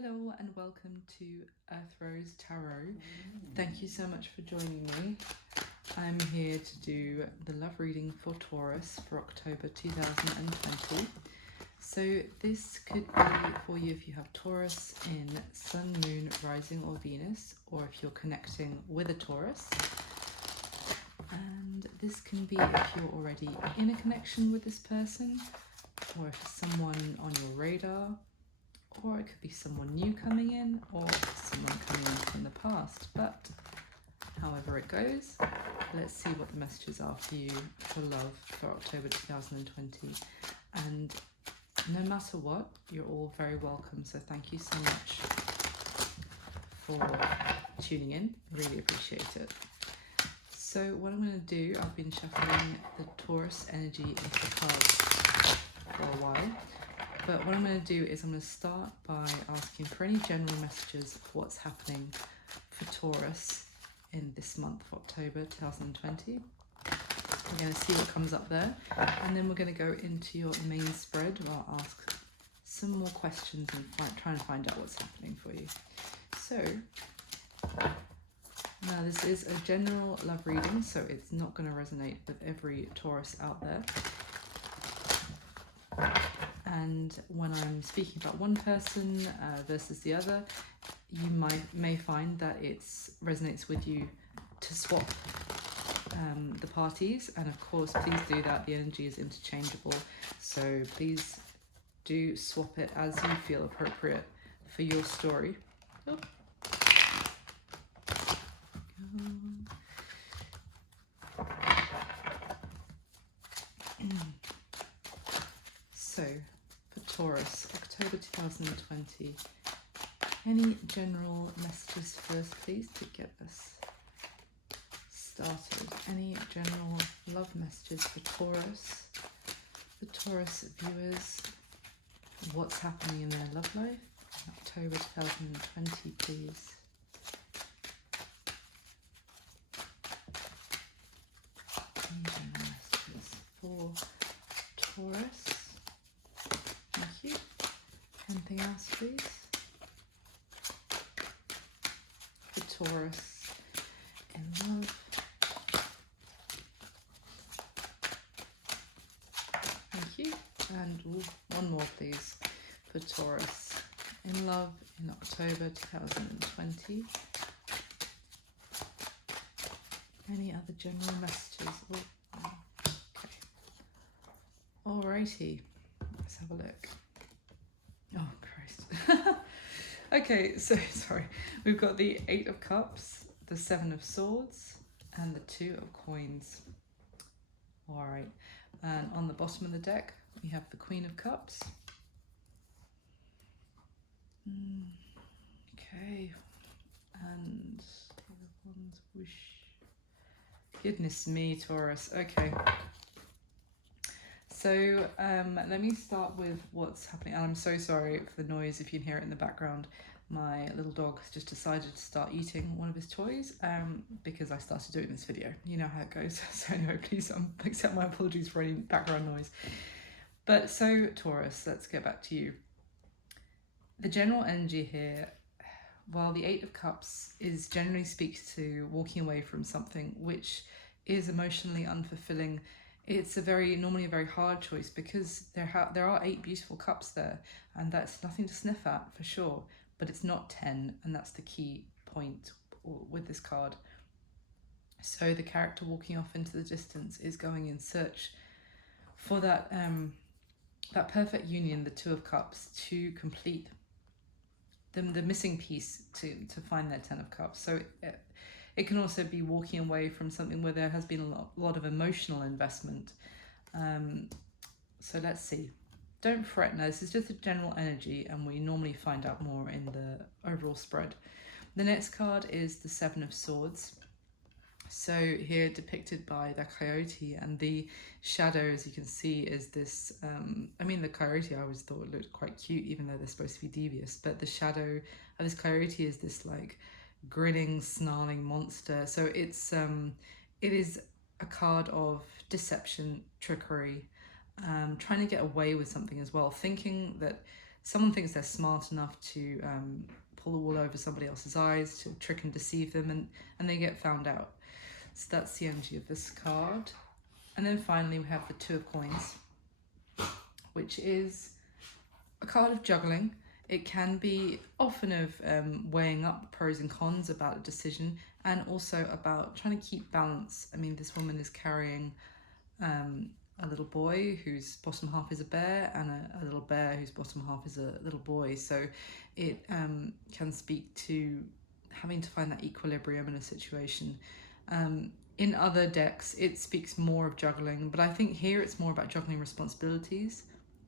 Hello and welcome to Earth Rose Tarot. Thank you so much for joining me. I'm here to do the love reading for Taurus for October 2020. So this could be for you if you have Taurus in Sun, Moon, Rising or Venus, or if you're connecting with a Taurus. And this can be if you're already in a connection with this person, or if it's someone on your radar, or it could be someone new coming in, or someone coming in from the past. But however it goes, let's see what the messages are for you for love for October 2020. And no matter what, you're all very welcome. So thank you so much for tuning in. Really appreciate it. So what I'm going to do, I've been shuffling the Taurus energy into the cards for a while. But what I'm going to do is I'm going to start by asking for any general messages of what's happening for Taurus in this month of October 2020. We're going to see what comes up there. And then we're going to go into your main spread where I'll ask some more questions and try and find out what's happening for you. So, now this is a general love reading, so it's not going to resonate with every Taurus out there. And when I'm speaking about one person versus the other, you may find that it resonates with you to swap the parties. And of course, please do that. The energy is interchangeable. So please do swap it as you feel appropriate for your story. Oh. So, for Taurus, October 2020, any general messages first, please, to get us started? Any general love messages for Taurus? The Taurus viewers, what's happening in their love life? October 2020, please. Any general messages for Taurus? Thank you. Anything else, please? For Taurus in love. Thank you. And one more, please, for Taurus in love in October 2020. Any other general messages? Oh, okay. Alrighty. Let's have a look. Oh, Christ. Okay, so, sorry. We've got the 8 of Cups, the 7 of Swords, and the 2 of Coins. Alright. And on the bottom of the deck, we have the Queen of Cups. Okay. And whoosh. Goodness me, Taurus. Okay. So let me start with what's happening. And I'm so sorry for the noise if you can hear it in the background. My little dog has just decided to start eating one of his toys because I started doing this video. You know how it goes. So anyway, please accept my apologies for any background noise. But so Taurus, let's get back to you. The general energy here, while the 8 of Cups generally speaks to walking away from something which is emotionally unfulfilling, it's normally a very hard choice because there are 8 beautiful cups there, and that's nothing to sniff at for sure, but it's not 10, and that's the key point with this card. So the character walking off into the distance is going in search for that perfect union, the 2 of Cups, to complete the missing piece to find their 10 of Cups. So it can also be walking away from something where there has been a lot of emotional investment. So let's see. Don't fret now, this is just a general energy, and we normally find out more in the overall spread. The next card is the 7 of Swords. So here depicted by the coyote, and the shadow, as you can see, is this, the coyote I always thought looked quite cute, even though they're supposed to be devious, but the shadow of this coyote is this like grinning, snarling monster. So it is a card of deception, trickery, trying to get away with something as well, thinking that someone thinks they're smart enough to pull the wool over somebody else's eyes, to trick and deceive them, and they get found out. So that's the energy of this card. And then finally we have the Two of Coins, which is a card of juggling. It can be often of weighing up pros and cons about a decision, and also about trying to keep balance. I mean, this woman is carrying a little boy whose bottom half is a bear, and a little bear whose bottom half is a little boy. So it can speak to having to find that equilibrium in a situation. In other decks, it speaks more of juggling, but I think here it's more about juggling responsibilities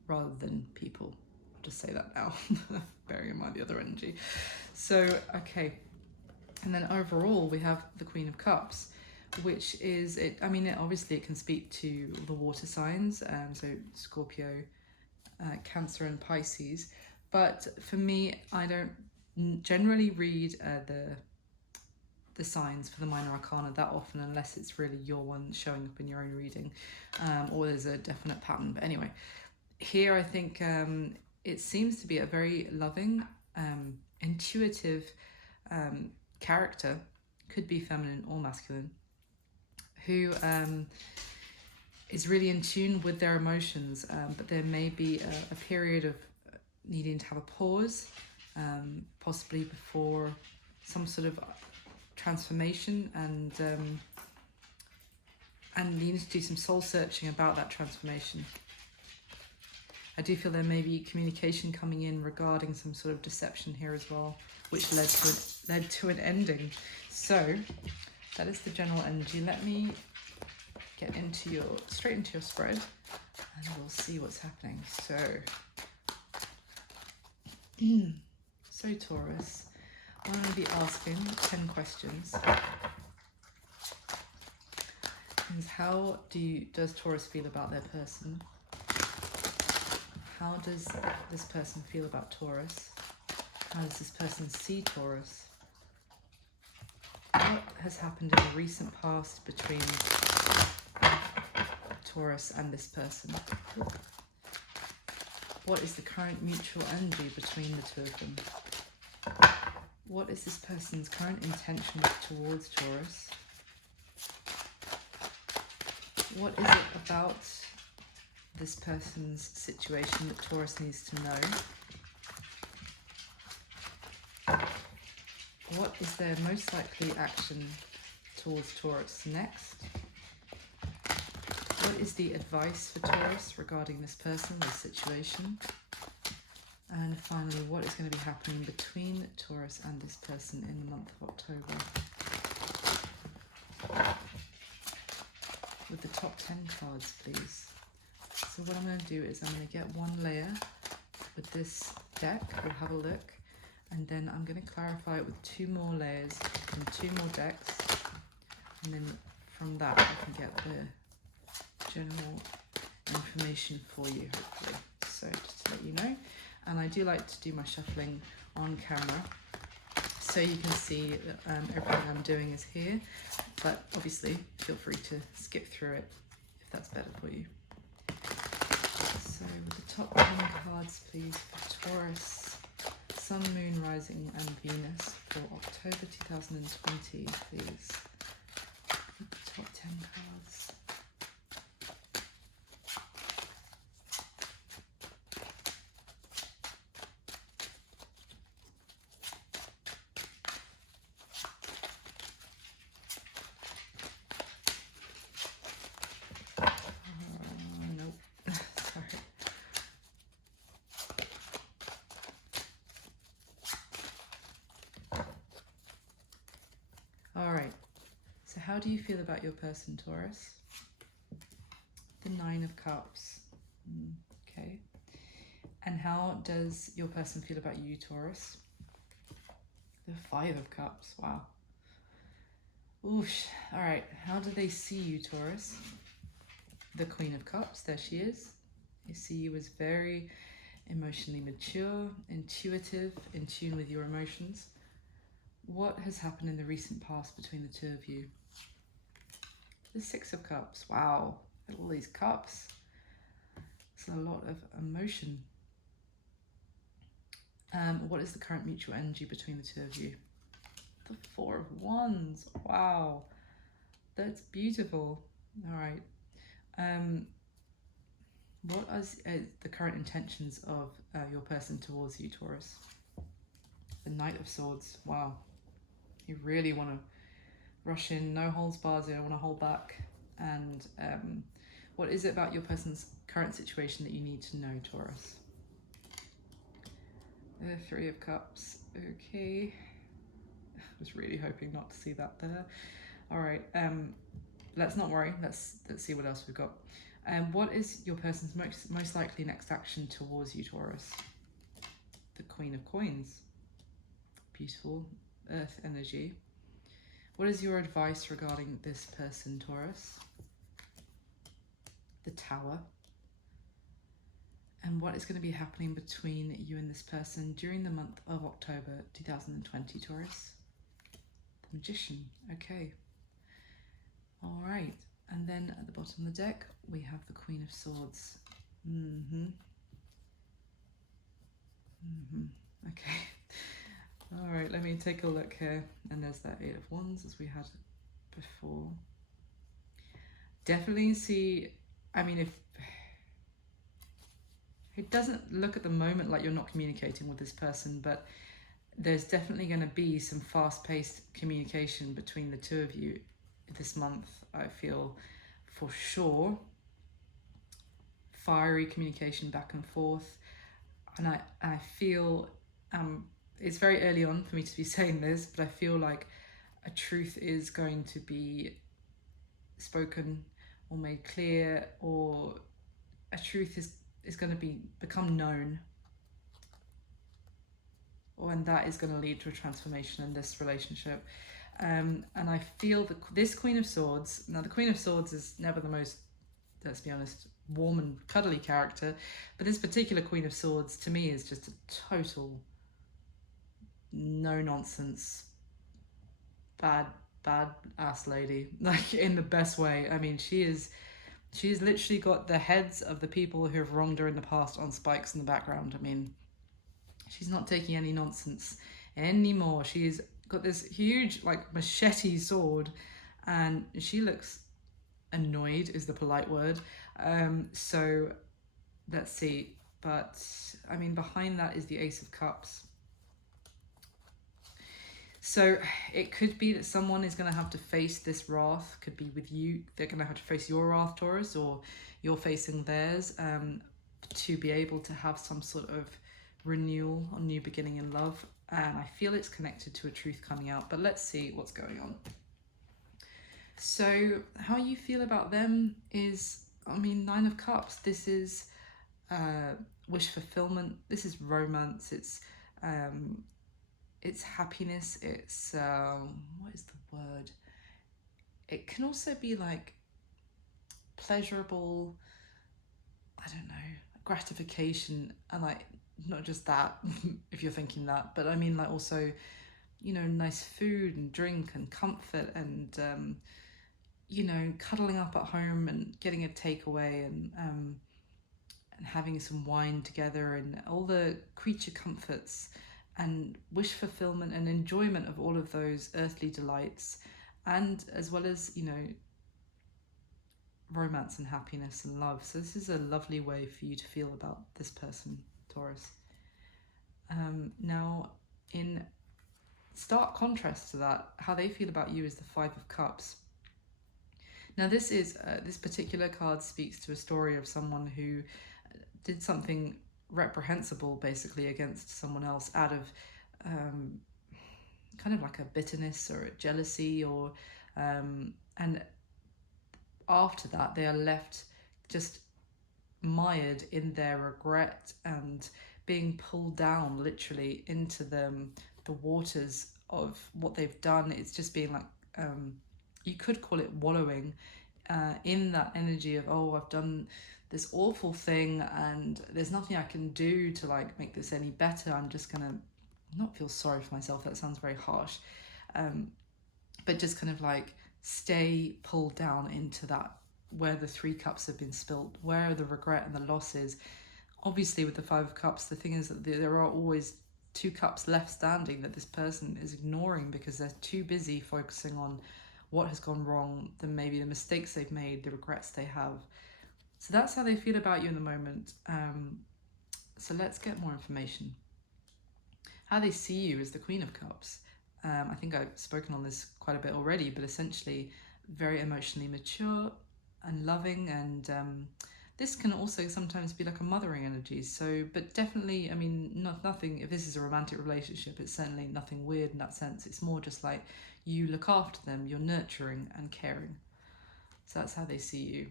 rather than people. I'll just say that now, bearing in mind the other energy. So, okay. And then overall, we have the Queen of Cups, which is, obviously it can speak to the water signs, so Scorpio, Cancer and Pisces. But for me, I don't generally read the signs for the minor arcana that often, unless it's really your one showing up in your own reading, or there's a definite pattern. But anyway, here I think it seems to be a very loving, intuitive character, could be feminine or masculine, who is really in tune with their emotions, but there may be a period of needing to have a pause, possibly before some sort of transformation, and needing to do some soul searching about that transformation. I do feel there may be communication coming in regarding some sort of deception here as well, which led to an ending. So that is the general energy. Let me get straight into your spread, and we'll see what's happening. So Taurus, I'm going to be asking 10 questions. And how does Taurus feel about their person? How does this person feel about Taurus? How does this person see Taurus? What has happened in the recent past between Taurus and this person? What is the current mutual energy between the two of them? What is this person's current intention towards Taurus? What is it about this person's situation that Taurus needs to know? What is their most likely action towards Taurus next? What is the advice for Taurus regarding this person, this situation? And finally, what is going to be happening between Taurus and this person in the month of October? With the top 10 cards, please. So what I'm going to do is I'm going to get one layer with this deck. We'll have a look. And then I'm going to clarify it with 2 more layers from 2 more decks. And then from that, I can get the general information for you, hopefully. So just to let you know. And I do like to do my shuffling on camera, so you can see that everything I'm doing is here. But obviously, feel free to skip through it if that's better for you. So with the top 10 cards, please, for Taurus, Sun, Moon, Rising and Venus for October 2020, please. With the top 10 cards. Alright, so how do you feel about your person, Taurus? The 9 of Cups. Okay. And how does your person feel about you, Taurus? The 5 of Cups. Wow. Oosh. Alright, how do they see you, Taurus? The Queen of Cups. There she is. They see you as very emotionally mature, intuitive, in tune with your emotions. What has happened in the recent past between the two of you? The 6 of Cups. Wow, look at all these cups. It's a lot of emotion. What is the current mutual energy between the two of you? The Four of Wands. Wow, that's beautiful. All right. What is the current intentions of your person towards you, Taurus? The Knight of Swords. Wow. You really want to rush in, no holds barred, you don't want to hold back. And what is it about your person's current situation that you need to know, Taurus? The Three of Cups. Okay. I was really hoping not to see that there. All right. Let's not worry. Let's see what else we've got. What is your person's most likely next action towards you, Taurus? The Queen of Coins. Beautiful earth energy. What is your advice regarding this person, Taurus? The Tower. And what is going to be happening between you and this person during the month of October 2020, Taurus? The Magician. Okay. All right. And then at the bottom of the deck, we have the Queen of Swords. Okay. All right, let me take a look here. And there's that Eight of Wands as we had before. Definitely see, I mean, if it doesn't look at the moment like you're not communicating with this person, but there's definitely going to be some fast-paced communication between the two of you this month, I feel, for sure. Fiery communication back and forth. And I feel, it's very early on for me to be saying this, but I feel like a truth is going to be spoken or made clear, or a truth is going to become known, and that is going to lead to a transformation in this relationship. And I feel that this Queen of Swords, now the Queen of Swords is never the most, let's be honest, warm and cuddly character, but this particular Queen of Swords to me is just a total no nonsense bad ass lady, like in the best way. I mean, she's literally got the heads of the people who have wronged her in the past on spikes in the background. I mean, she's not taking any nonsense anymore. She's got this huge like machete sword, and she looks annoyed is the polite word. So let's see. But I mean, behind that is the Ace of Cups. So it could be that someone is going to have to face this wrath. Could be with you. They're going to have to face your wrath, Taurus, or you're facing theirs, to be able to have some sort of renewal or new beginning in love. And I feel it's connected to a truth coming out. But let's see what's going on. So how you feel about them is, I mean, Nine of Cups. This is wish fulfillment. This is romance. It's happiness, it's, what is the word? It can also be like pleasurable, I don't know, gratification, and like, not just that, if you're thinking that, but I mean like also, you know, nice food and drink and comfort and, you know, cuddling up at home and getting a takeaway and having some wine together and all the creature comforts and wish fulfillment and enjoyment of all of those earthly delights, and as well as, you know, romance and happiness and love. So this is a lovely way for you to feel about this person, Taurus. Now, in stark contrast to that, how they feel about you is the Five of Cups. Now this is this particular card speaks to a story of someone who did something reprehensible basically against someone else out of kind of like a bitterness or a jealousy, or and after that they are left just mired in their regret and being pulled down literally into the waters of what they've done. It's just being like, you could call it wallowing in that energy of, oh, I've done this awful thing and there's nothing I can do to like make this any better. I'm just gonna not feel sorry for myself, that sounds very harsh, but just kind of like stay pulled down into that, where the Three Cups have been spilt, where the regret and the losses. Obviously with the Five of Cups, the thing is that there are always two cups left standing that this person is ignoring because they're too busy focusing on what has gone wrong, maybe the mistakes they've made, the regrets they have. So that's how they feel about you in the moment. So let's get more information. How they see you is the Queen of Cups. I think I've spoken on this quite a bit already, but essentially very emotionally mature and loving, and this can also sometimes be like a mothering energy. So, but definitely, I mean, nothing, if this is a romantic relationship, it's certainly nothing weird in that sense. It's more just like you look after them, you're nurturing and caring. So that's how they see you.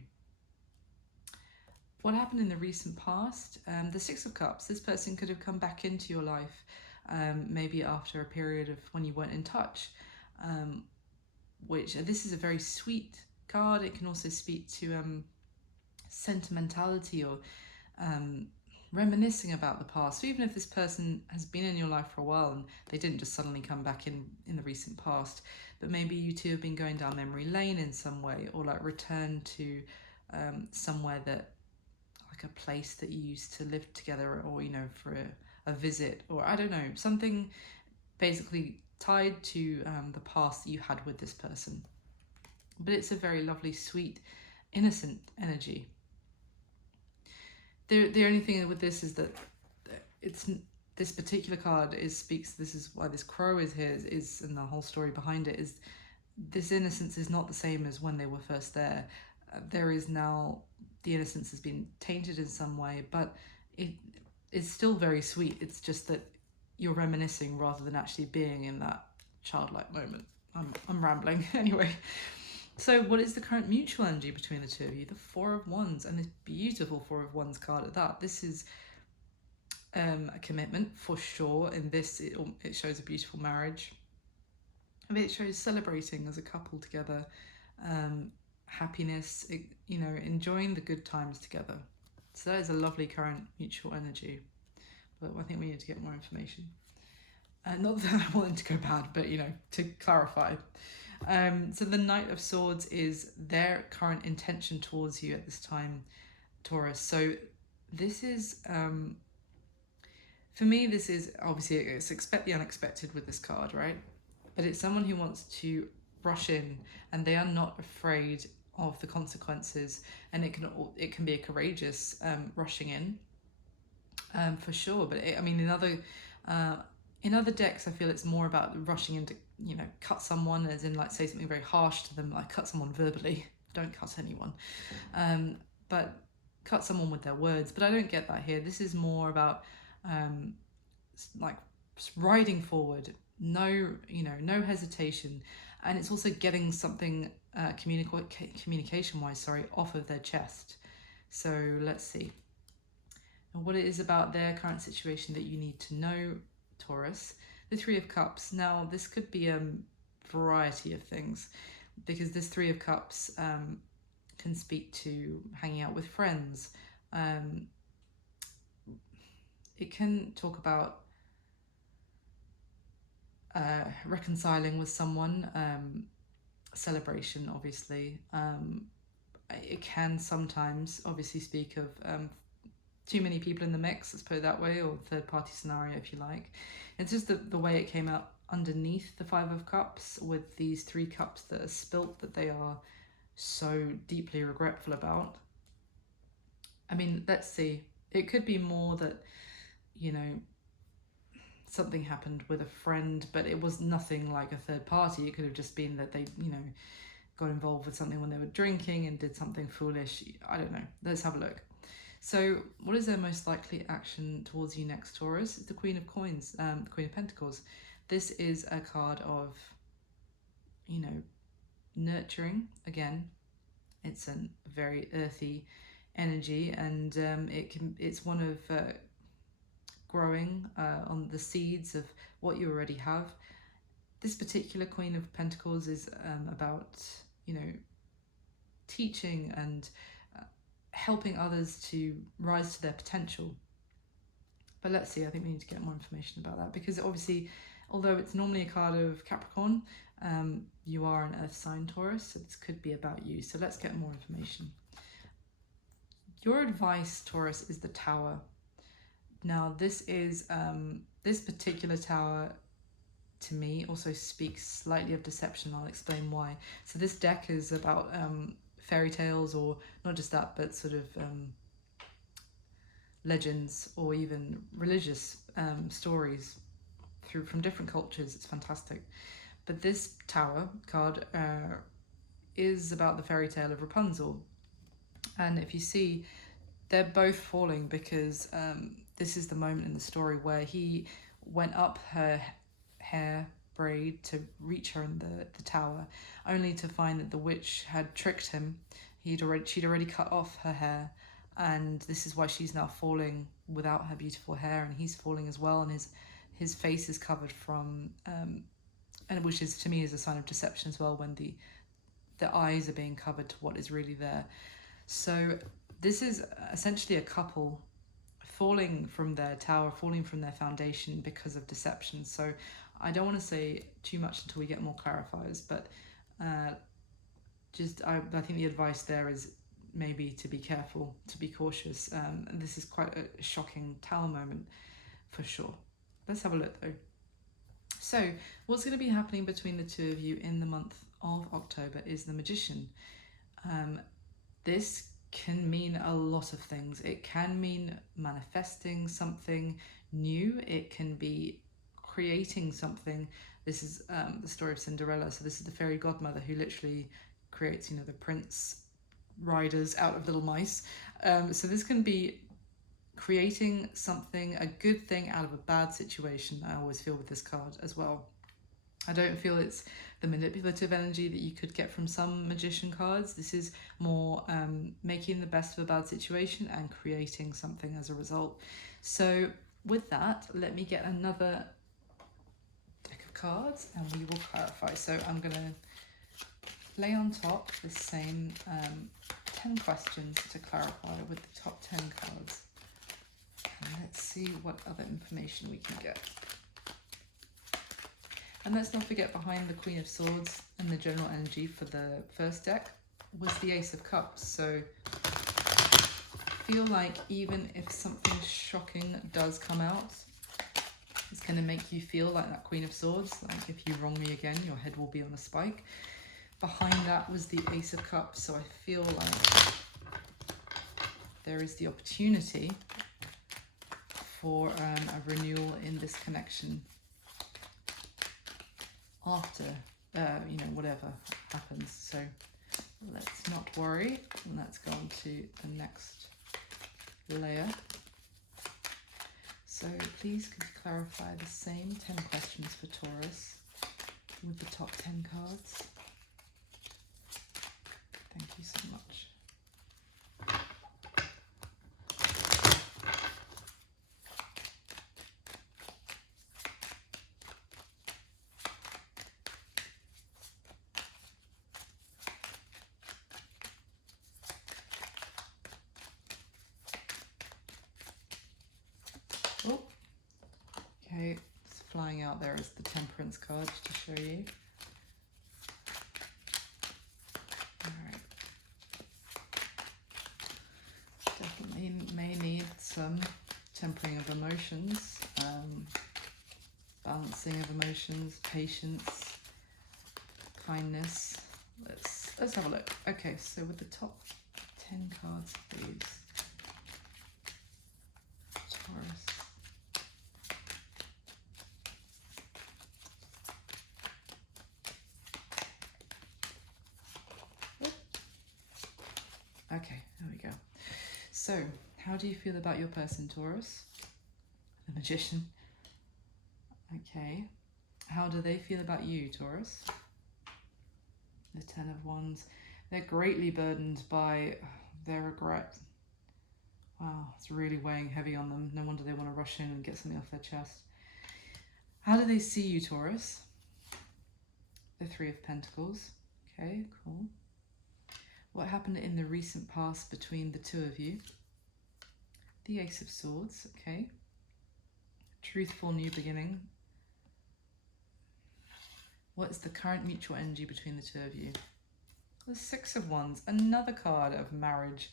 What happened in the recent past? The Six of Cups, this person could have come back into your life, maybe after a period of when you weren't in touch, which this is a very sweet card. It can also speak to sentimentality or reminiscing about the past. So even if this person has been in your life for a while and they didn't just suddenly come back in the recent past, but maybe you two have been going down memory lane in some way, or like return to somewhere that, like a place that you used to live together, or you know, for a visit, or I don't know, something basically tied to the past that you had with this person. But it's a very lovely, sweet, innocent energy. The only thing with this is that it's this particular card speaks. This is why this crow is here. Is and the whole story behind it is this innocence is not the same as when they were first there. There is now, the innocence has been tainted in some way, but it is still very sweet. It's just that you're reminiscing rather than actually being in that childlike moment. I'm rambling anyway. So what is the current mutual energy between the two of you? The Four of Wands, and this beautiful Four of Wands card at that. This is a commitment for sure. In this, it shows a beautiful marriage. I mean, it shows celebrating as a couple together, happiness, you know, enjoying the good times together. So that is a lovely current mutual energy. But I think we need to get more information. Not that I want it to go bad, but you know, to clarify. So the Knight of Swords is their current intention towards you at this time, Taurus. So this is, for me, this is obviously, it's expect the unexpected with this card, right? But it's someone who wants to rush in, and they are not afraid of the consequences, and it can be a courageous rushing in, for sure. But I mean, in other decks, I feel it's more about rushing in to, you know, cut someone, as in like say something very harsh to them, like cut someone verbally. Don't cut anyone, but cut someone with their words. But I don't get that here. This is more about like riding forward, no hesitation, and it's also getting something communication wise, off of their chest. So let's see what it is about their current situation that you need to know, Taurus. The Three of Cups. Now this could be a variety of things, because this Three of Cups can speak to hanging out with friends. It can talk about reconciling with someone, celebration obviously. It can sometimes obviously speak of too many people in the mix, let's put it that way, or third party scenario if you like. It's just the way it came out underneath the Five of Cups with these three cups that are spilt, that they are so deeply regretful about. I mean, let's see. It could be more that, you know, something happened with a friend, but it was nothing like a third party. It could have just been that they, you know, got involved with something when they were drinking and did something foolish. I don't know. Let's have a look. So what is their most likely action towards you next, Taurus? It's the Queen of Coins, the Queen of Pentacles. This is a card of, you know, nurturing. Again, it's a very earthy energy, and it's one of growing on the seeds of what you already have. This particular Queen of Pentacles is about, you know, teaching and helping others to rise to their potential. But let's see, I think we need to get more information about that, because obviously, although it's normally a card of Capricorn, you are an earth sign, Taurus, so this could be about you. So let's get more information. Your advice, Taurus, is the Tower. Now this is this particular tower, to me, also speaks slightly of deception. I'll explain why. So this deck is about fairy tales, or not just that, but sort of legends or even religious stories from different cultures. It's fantastic. But this tower card is about the fairy tale of Rapunzel. And if you see, they're both falling because this is the moment in the story where he went up her hair braid to reach her in the tower, only to find that the witch had tricked him. She'd already cut off her hair, and this is why she's now falling without her beautiful hair, and he's falling as well, and his face is covered from and which is, to me, is a sign of deception as well, when the eyes are being covered to what is really there. So this is essentially a couple falling from their tower, falling from their foundation because of deception. So I don't want to say too much until we get more clarifiers, but I think the advice there is maybe to be careful, to be cautious. And this is quite a shocking tower moment for sure. Let's have a look though. So what's going to be happening between the two of you in the month of October is the Magician. This can mean a lot of things. It can mean manifesting something new. It can be creating something. This is the story of Cinderella. So this is the fairy godmother who literally creates, the prince riders out of little mice. So this can be creating something, a good thing out of a bad situation. I always feel with this card as well. I don't feel it's the manipulative energy that you could get from some magician cards. This is more making the best of a bad situation and creating something as a result. So with that, let me get another deck of cards and we will clarify. So I'm going to lay on top the same 10 questions to clarify with the top 10 cards. And let's see what other information we can get. And let's not forget, behind the Queen of Swords and the general energy for the first deck was the Ace of Cups. So I feel like even if something shocking does come out, it's going to make you feel like that Queen of Swords. Like, if you wrong me again, your head will be on a spike. Behind that was the Ace of Cups. So I feel like there is the opportunity for a renewal in this connection after, whatever happens. So let's not worry. Let's go on to the next layer. So please could you clarify the same 10 questions for Taurus with the top 10 cards? Thank you so much. Oh, okay, it's flying out there as the Temperance card to show you. Alright. Definitely may need some tempering of emotions, balancing of emotions, patience, kindness. Let's have a look. Okay, so with the top 10 cards, please. Taurus. Okay, there we go. So, how do you feel about your person, Taurus? The Magician. Okay. How do they feel about you, Taurus? The Ten of Wands. They're greatly burdened by their regret. Wow, it's really weighing heavy on them. No wonder they want to rush in and get something off their chest. How do they see you, Taurus? The Three of Pentacles. Okay, cool. What happened in the recent past between the two of you? The Ace of Swords, okay. Truthful new beginning. What is the current mutual energy between the two of you? The Six of Wands, another card of marriage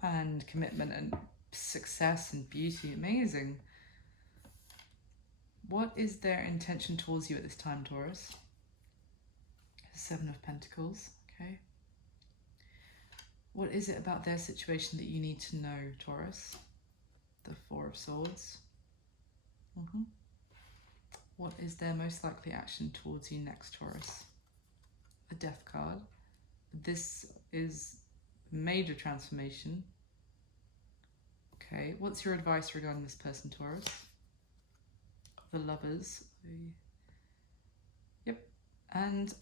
and commitment and success and beauty. Amazing. What is their intention towards you at this time, Taurus? Seven of Pentacles, okay. What is it about their situation that you need to know, Taurus? The Four of Swords. What is their most likely action towards you next, Taurus? The Death card. This is major transformation. Okay, what's your advice regarding this person, Taurus? The Lovers. Yep, and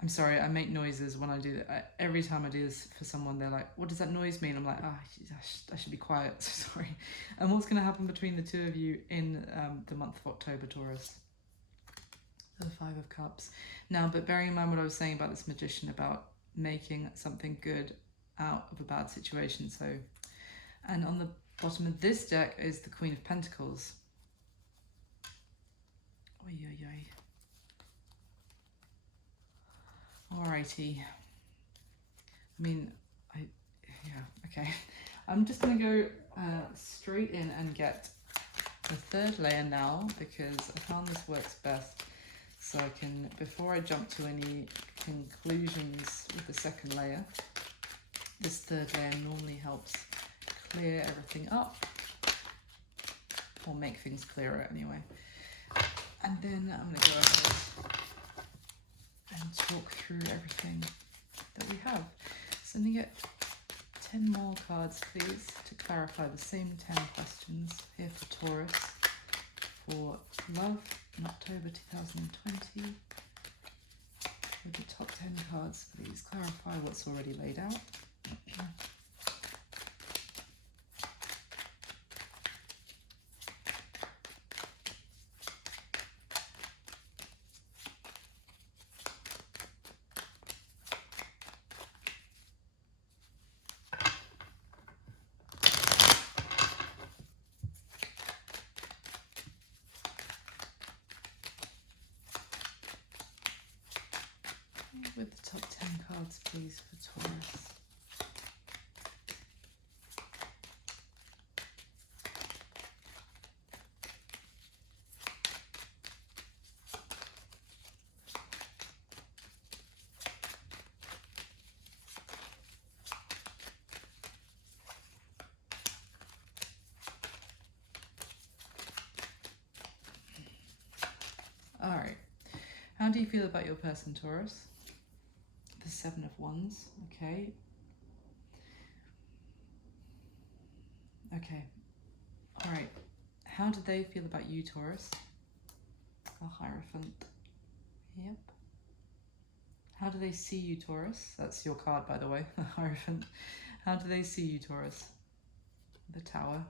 I'm sorry, I make noises when I do that. Every time I do this for someone, they're like, what does that noise mean? I'm like, I should be quiet, sorry. And what's going to happen between the two of you in the month of October, Taurus? The Five of Cups. Now, but bearing in mind what I was saying about this Magician, about making something good out of a bad situation. So, and on the bottom of this deck is the Queen of Pentacles. Oy, oy, oy. Alrighty. I mean, okay. I'm just going to go straight in and get the third layer now, because I found this works best. So I can, before I jump to any conclusions with the second layer, this third layer normally helps clear everything up, or make things clearer anyway. And then I'm going to go ahead and talk through everything that we have. So I'm going to get 10 more cards, please, to clarify the same 10 questions here for Taurus for love in October 2020. With the top 10 cards, please clarify what's already laid out. With the top 10 cards, please, for Taurus. All right. How do you feel about your person, Taurus? The Seven of Wands, okay. Okay, all right. How do they feel about you, Taurus? A Hierophant, yep. How do they see you, Taurus? That's your card, by the way, the Hierophant. How do they see you, Taurus? The Tower,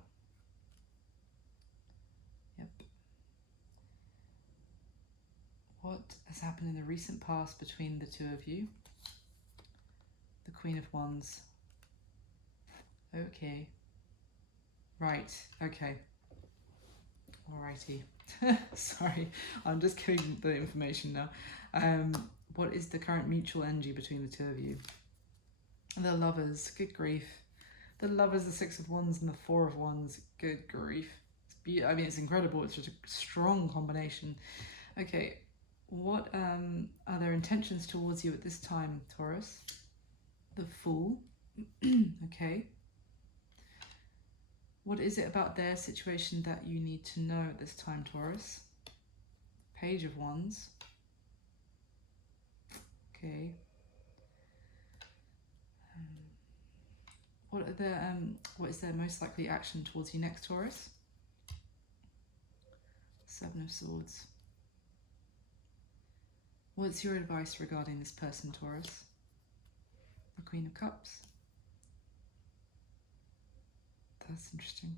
yep. What has happened in the recent past between the two of you? The Queen of Wands. Okay. Right, okay. Alrighty. Sorry, I'm just giving the information now. What is the current mutual energy between the two of you? The Lovers, good grief. The Lovers, the Six of Wands and the Four of Wands, good grief. I mean, it's incredible. It's just a strong combination. Okay, what are their intentions towards you at this time, Taurus? The Fool. Okay. What is it about their situation that you need to know at this time, Taurus? Page of Wands. Okay. What is their most likely action towards you next, Taurus? Seven of Swords. What's your advice regarding this person, Taurus? The Queen of Cups. That's interesting.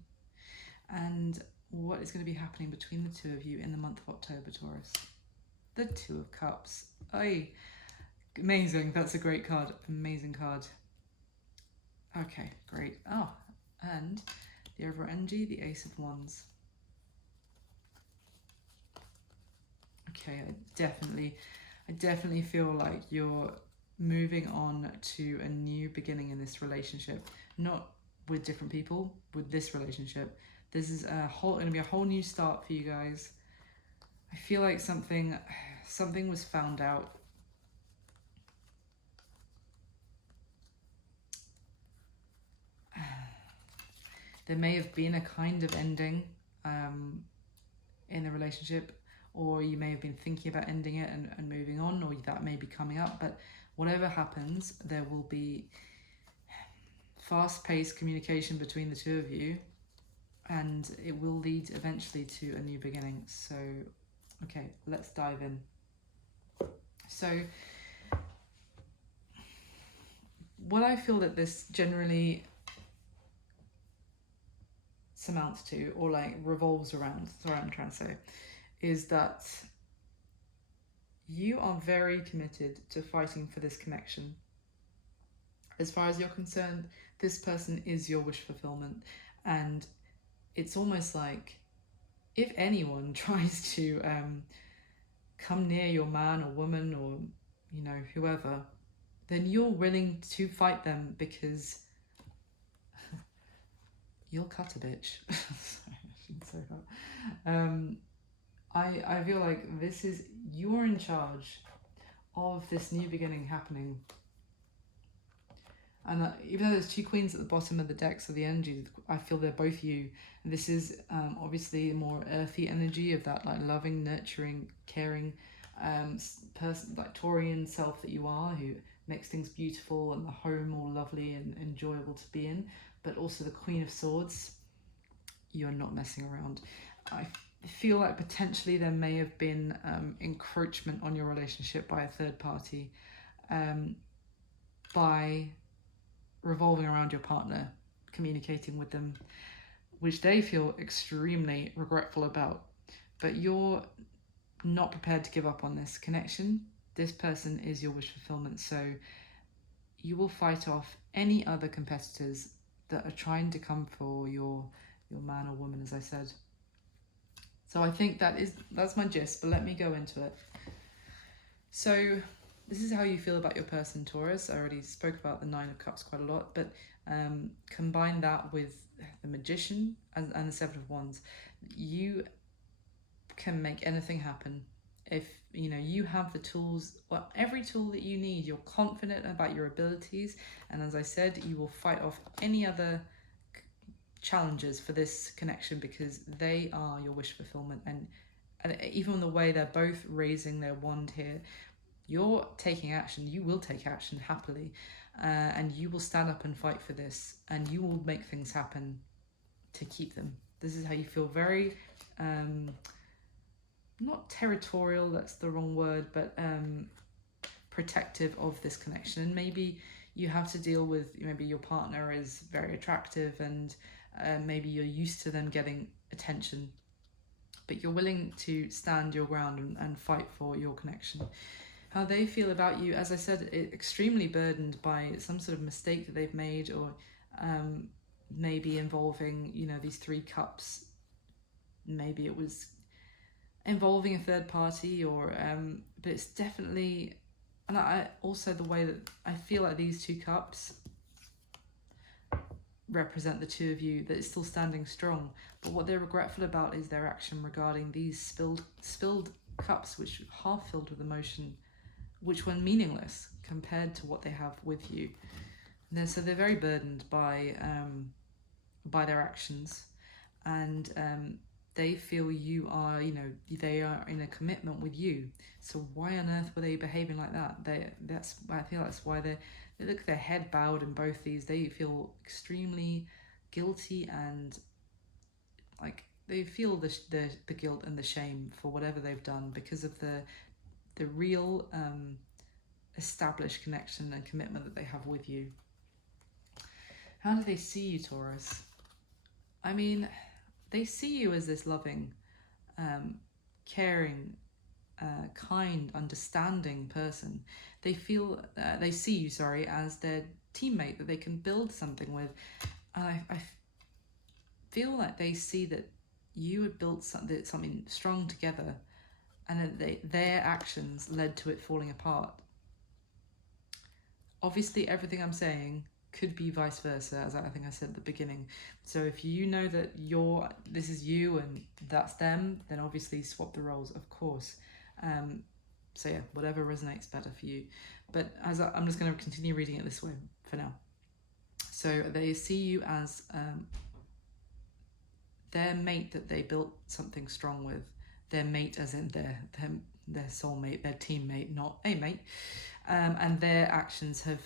And what is going to be happening between the two of you in the month of October, Taurus? The Two of Cups. Ay, amazing. That's a great card. Amazing card. Okay, great. Oh, and the overall energy, the Ace of Wands. Okay, I definitely feel like you're moving on to a new beginning in this relationship. Not with different people, with this relationship. This is going to be a whole new start for you guys. I feel like something was found out. There may have been a kind of ending in the relationship, or you may have been thinking about ending it and moving on, or that may be coming up. But whatever happens, there will be fast-paced communication between the two of you, and it will lead eventually to a new beginning. So, okay, let's dive in. So, what I feel that this generally amounts to, or like revolves around, sorry, I'm trying to say, is that you are very committed to fighting for this connection. As far as you're concerned, this person is your wish fulfillment, and it's almost like if anyone tries to come near your man or woman or, you know, whoever, then you're willing to fight them because you'll cut a bitch. Sorry, I shouldn't say that. I feel like this is, you're in charge of this new beginning happening. And even though there's two queens at the bottom of the decks of the energy, I feel they're both you. And this is obviously a more earthy energy of that like loving, nurturing, caring person, like Taurian self that you are, who makes things beautiful and the home all lovely and enjoyable to be in. But also the Queen of Swords, you're not messing around. I feel like potentially there may have been encroachment on your relationship by a third party, by revolving around your partner, communicating with them, which they feel extremely regretful about. But you're not prepared to give up on this connection. This person is your wish fulfillment, so you will fight off any other competitors that are trying to come for your man or woman, as I said. So I think that's my gist, but let me go into it. So this is how you feel about your person, Taurus. I already spoke about the Nine of Cups quite a lot, but combine that with the Magician and the Seven of Wands. You can make anything happen. If you know you have the tools, well, every tool that you need, you're confident about your abilities, and as I said, you will fight off any other challenges for this connection because they are your wish fulfillment. And even the way they're both raising their wand here, you're taking action. You will take action happily, and you will stand up and fight for this, and you will make things happen to keep them. This is how you feel, very not territorial, that's the wrong word, but protective of this connection. And maybe you have to deal with, maybe your partner is very attractive and maybe you're used to them getting attention, but you're willing to stand your ground and fight for your connection. How they feel about you, as I said, extremely burdened by some sort of mistake that they've made, or maybe involving, you know, these 3 cups. Maybe it was involving a third party, or but it's definitely, and I also the way that I feel like these 2 cups represent the two of you, that is still standing strong. But what they're regretful about is their action regarding these spilled cups, which are half filled with emotion, which were meaningless compared to what they have with you. So they're very burdened by their actions, and they feel you are, you know, they are in a commitment with you. So why on earth were they behaving like that? I feel that's why they look at their head bowed in both these. They feel extremely guilty, and like they feel the guilt and the shame for whatever they've done because of the real established connection and commitment that they have with you. How do they see you, Taurus? I mean, they see you as this loving, caring, kind, understanding person. They see you, as their teammate that they can build something with. And I feel like they see that you had built something strong together, and that their actions led to it falling apart. Obviously, everything I'm saying could be vice versa, as I think I said at the beginning. So if you know that this is you and that's them, then obviously swap the roles, of course. So yeah, whatever resonates better for you. But I'm just going to continue reading it this way for now. So they see you as their mate that they built something strong with. Their mate as in their soulmate, their teammate, not a mate. And their actions have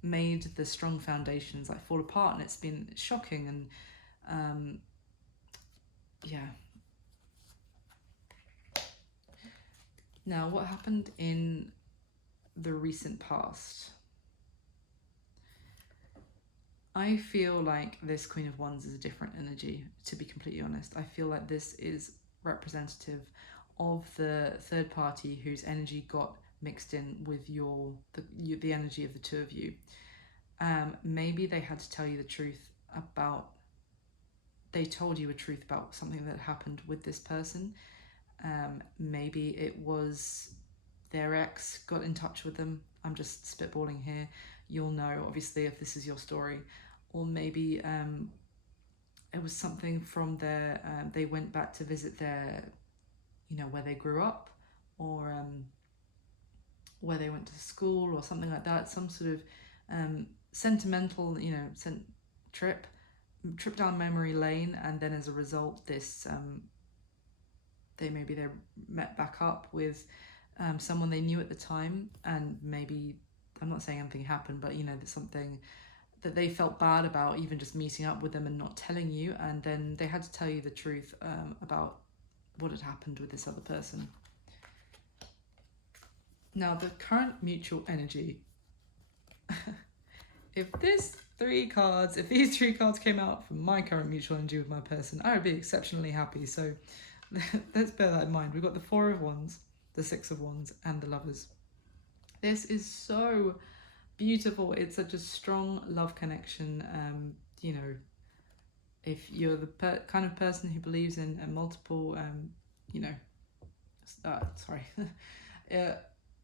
made the strong foundations like fall apart, and it's been shocking. And yeah. Now, what happened in the recent past? I feel like this Queen of Wands is a different energy, to be completely honest. I feel like this is representative of the third party whose energy got mixed in with the energy of the two of you. Maybe they had to tell you the truth about, they told you a truth about something that happened with this person. Maybe it was their ex got in touch with them. I'm just spitballing here. You'll know, obviously, if this is your story. Or maybe it was something from their, they went back to visit their, where they grew up, or where they went to school, or something like that. Some sort of sentimental, trip down memory lane, and then as a result, this they met back up with someone they knew at the time, and maybe, I'm not saying anything happened, but there's something that they felt bad about, even just meeting up with them and not telling you, and then they had to tell you the truth about what had happened with this other person. Now, the current mutual energy, if these three cards came out from my current mutual energy with my person, I would be exceptionally happy. So let's bear that in mind. We've got the Four of Wands, the Six of Wands, and the Lovers. This is so beautiful. It's such a strong love connection. If you're the kind of person who believes in multiple,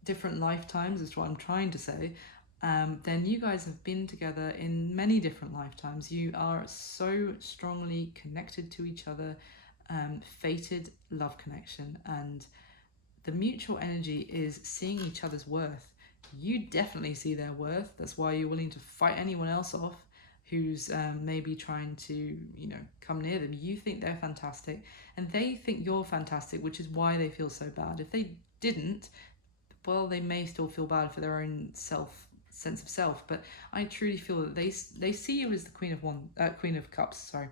different lifetimes, is what I'm trying to say, then you guys have been together in many different lifetimes. You are so strongly connected to each other, fated love connection, and the mutual energy is seeing each other's worth. You definitely see their worth. That's why you're willing to fight anyone else off who's maybe trying to, come near them. You think they're fantastic, and they think you're fantastic, which is why they feel so bad. If they didn't, well, they may still feel bad for their own sense of self. But I truly feel that they see you as the Queen of Cups. Sorry.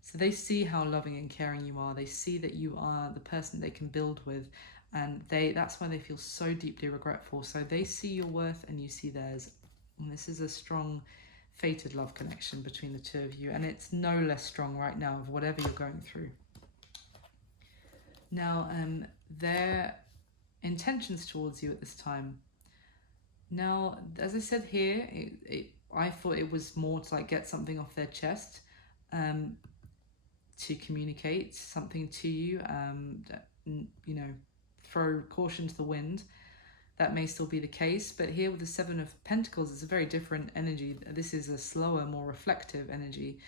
So they see how loving and caring you are. They see that you are the person they can build with. And that's why they feel so deeply regretful. So they see your worth and you see theirs. And this is a strong, fated love connection between the two of you. And it's no less strong right now of whatever you're going through. Now, their intentions towards you at this time. Now, as I said here, I thought it was more to get something off their chest, to communicate something to you, throw caution to the wind. That may still be the case, but here with the Seven of Pentacles, it's a very different energy. This is a slower, more reflective energy.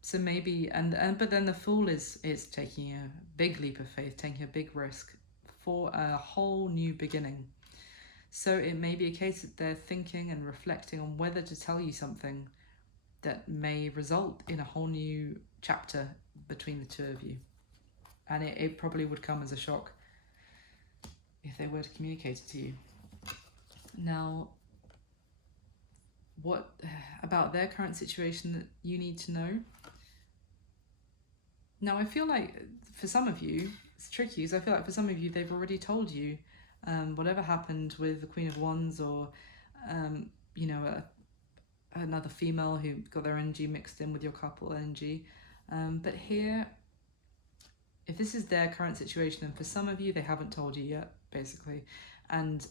So maybe, but then the Fool is taking a big leap of faith, taking a big risk for a whole new beginning. So it may be a case that they're thinking and reflecting on whether to tell you something that may result in a whole new chapter between the two of you. And it probably would come as a shock if they were to communicate it to you. Now, what about their current situation that you need to know? Now, I feel like for some of you, it's tricky, because I feel like for some of you, they've already told you whatever happened with the Queen of Wands, or, another female who got their energy mixed in with your couple energy. But here, if this is their current situation, and for some of you, they haven't told you yet, basically. And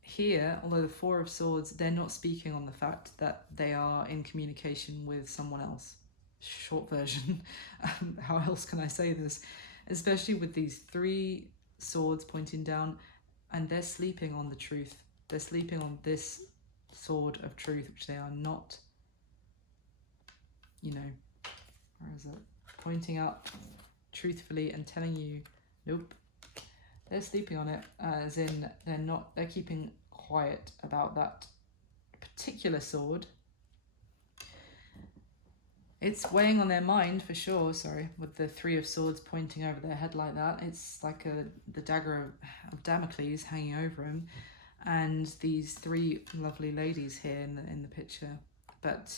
here, although the Four of Swords, they're not speaking on the fact that they are in communication with someone else. Short version. How else can I say this? Especially with these three swords pointing down, and they're sleeping on the truth. They're sleeping on this sword of truth, which they are not you know, where is it? Pointing up truthfully and telling you, nope, they're sleeping on it, as in they're keeping quiet about that particular sword. It's weighing on their mind for sure, sorry, with the Three of Swords pointing over their head like that. It's like the dagger of Damocles hanging over him, and these three lovely ladies here in the picture. But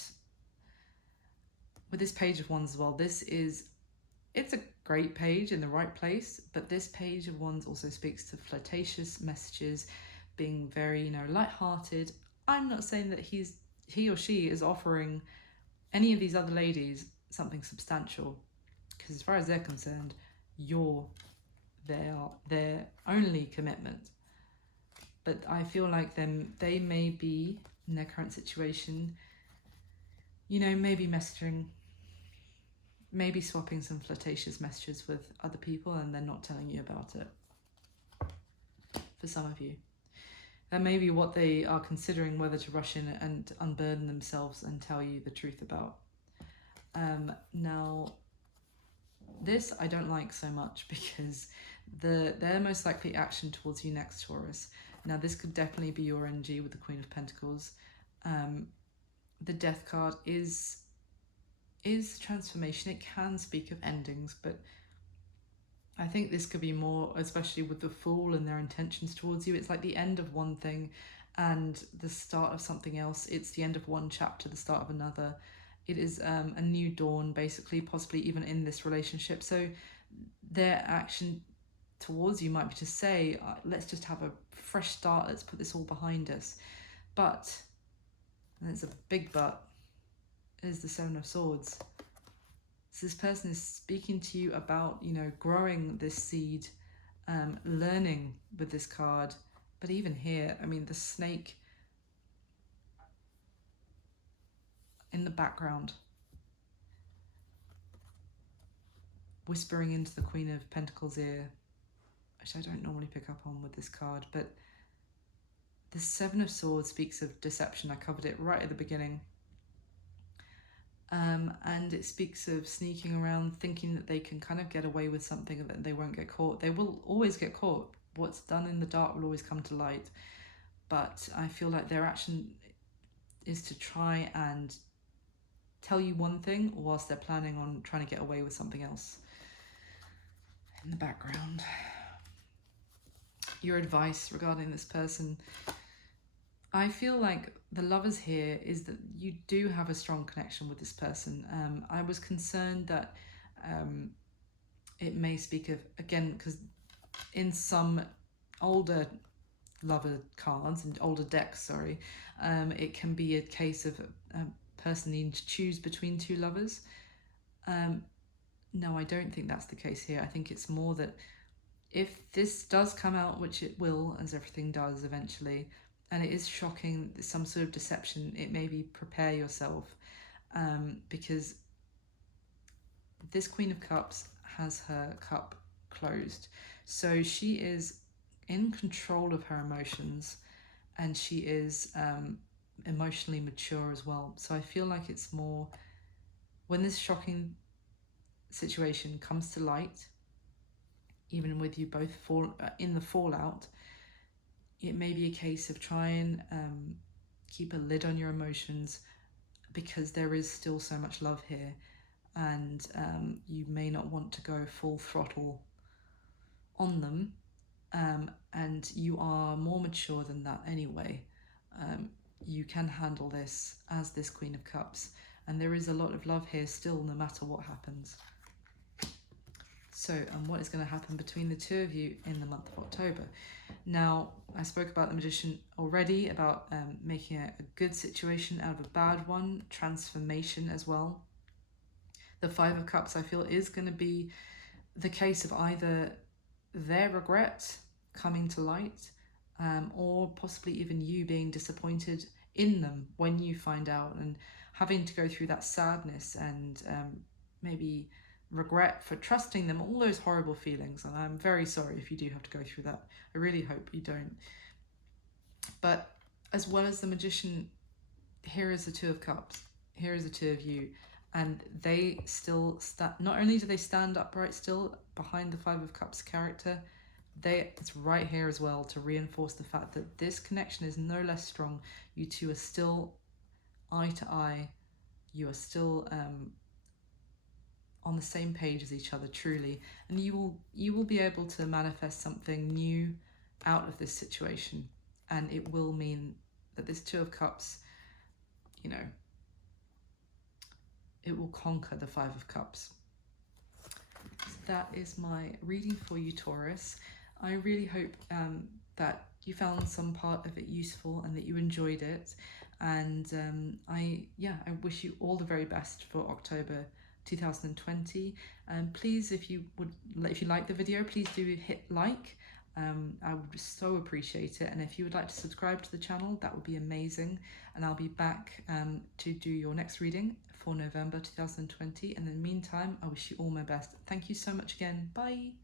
with this Page of Wands as well, it's a great page in the right place, but this Page of Wands also speaks to flirtatious messages, being very, lighthearted. I'm not saying that he or she is offering any of these other ladies something substantial, because as far as they're concerned, you're their only commitment. But I feel like they may be, in their current situation, maybe messaging, maybe swapping some flirtatious messages with other people, and they're not telling you about it. For some of you, that may be what they are considering, whether to rush in and unburden themselves and tell you the truth about. Now, this I don't like so much, because their most likely action towards you next, Taurus. Now, this could definitely be your energy with the Queen of Pentacles. The Death card is transformation. It can speak of endings, but I think this could be more, especially with the Fool and their intentions towards you. It's like the end of one thing and the start of something else. It's the end of one chapter, the start of another. It is a new dawn, basically, possibly even in this relationship. So their action towards you might be to say, let's just have a fresh start, let's put this all behind us. But, and there's a big but, is the Seven of Swords. So this person is speaking to you about, growing this seed, learning with this card. But even here, I mean, the snake in the background, whispering into the Queen of Pentacles' ear, which I don't normally pick up on with this card, but the Seven of Swords speaks of deception. I covered it right at the beginning. And it speaks of sneaking around, thinking that they can kind of get away with something and that they won't get caught. They will always get caught. What's done in the dark will always come to light. But I feel like their action is to try and tell you one thing whilst they're planning on trying to get away with something else. In the background, your advice regarding this person. I feel like the Lovers here is that you do have a strong connection with this person. I was concerned that it may speak of, again, because in some older lover cards and older decks, it can be a case of a person needing to choose between two lovers. No, I don't think that's the case here. I think it's more that if this does come out, which it will, as everything does eventually, and it is shocking, some sort of deception, it may be prepare yourself, because this Queen of Cups has her cup closed. So she is in control of her emotions, and she is emotionally mature as well. So I feel like it's more, when this shocking situation comes to light, even with you both in the fallout, it may be a case of trying keep a lid on your emotions, because there is still so much love here, and you may not want to go full throttle on them, and you are more mature than that anyway. You can handle this as this Queen of Cups, and there is a lot of love here still, no matter what happens. So, and what is going to happen between the two of you in the month of October? Now, I spoke about the Magician already, about making a good situation out of a bad one, transformation as well. The Five of Cups, I feel, is going to be the case of either their regret coming to light, or possibly even you being disappointed in them when you find out, and having to go through that sadness and maybe regret for trusting them, all those horrible feelings. And I'm very sorry if you do have to go through that. I really hope you don't. But as well as the Magician, here is the Two of Cups. Here is the two of you. and they still not only do they stand upright still behind the Five of Cups character, it's right here as well to reinforce the fact that this connection is no less strong. You two are still eye to eye. You are still on the same page as each other, truly, and you will be able to manifest something new out of this situation, and it will mean that this Two of Cups, you know, it will conquer the Five of Cups. So that is my reading for you, Taurus. I really hope that you found some part of it useful and that you enjoyed it. And I wish you all the very best for October 2020. Please, if you like the video, please do hit like. I would so appreciate it, and if you would like to subscribe to the channel, that would be amazing. And I'll be back to do your next reading for November 2020. And in the meantime, I wish you all my best. Thank you so much again. Bye.